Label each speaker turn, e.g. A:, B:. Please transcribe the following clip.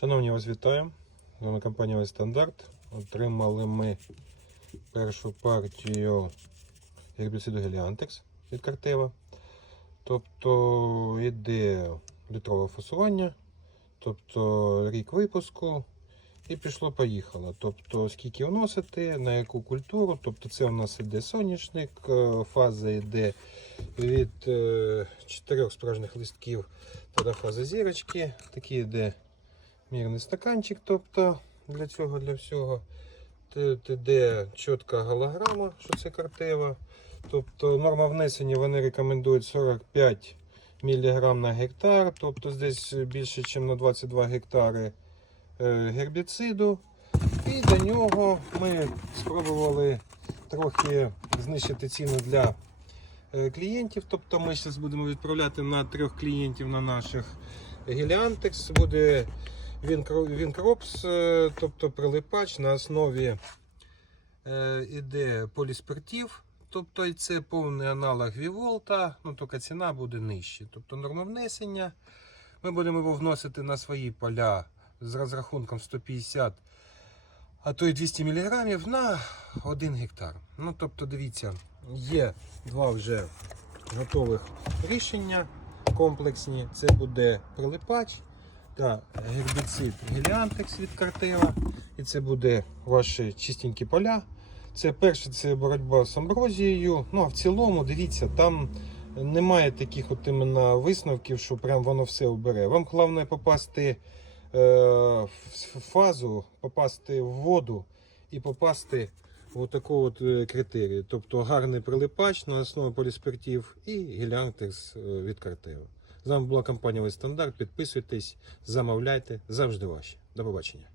A: Шановні, вас вітаю. З вами компанія «Весь Стандарт. Отримали ми першу партію гербіциду Геліантекс від Картева. Тобто йде літрове фасування, тобто рік випуску. І пішло-поїхало. Тобто, скільки вносити, на яку культуру. Тобто це у нас іде соняшник, е, фаза йде від е, чотирьох справжніх листків та до фази зірочки. Такий йде мірний стаканчик, тобто для цього, для всього. Тут чітка голограма, що це картева. Тобто норма внесення вони рекомендують 45 мг на гектар, тобто десь більше, ніж на 22 гектари е, гербіциду. І до нього ми спробували трохи знищити ціну для е, клієнтів. Тобто ми зараз будемо відправляти на трьох клієнтів на наших Геліантекс. Буде Вінкропс, е, тобто прилипач на основі е, іде поліспертів. Тобто це повний аналог Віволта, ну тільки ціна буде нижча. Тобто норма внесення. Ми будемо його вносити на свої поля з розрахунком 150, а то й 200 мг на 1 гектар. Ну, тобто, дивіться, є два вже готових рішення комплексні. Це буде прилипач та гербіцид Геліантекс від Картела. І це буде ваші чистенькі поля. Це перше, це боротьба з амброзією. Ну а в цілому, дивіться, там немає таких от іменно висновків, що прям воно все обере. Вам головне попасти е, в фазу, попасти в воду і попасти в таку от е, критерію. Тобто гарний прилипач на основі поліспертів і геліантекс е, від картела. З вами була компанія «Весь стандарт. Підписуйтесь, замовляйте, завжди ваші. До побачення.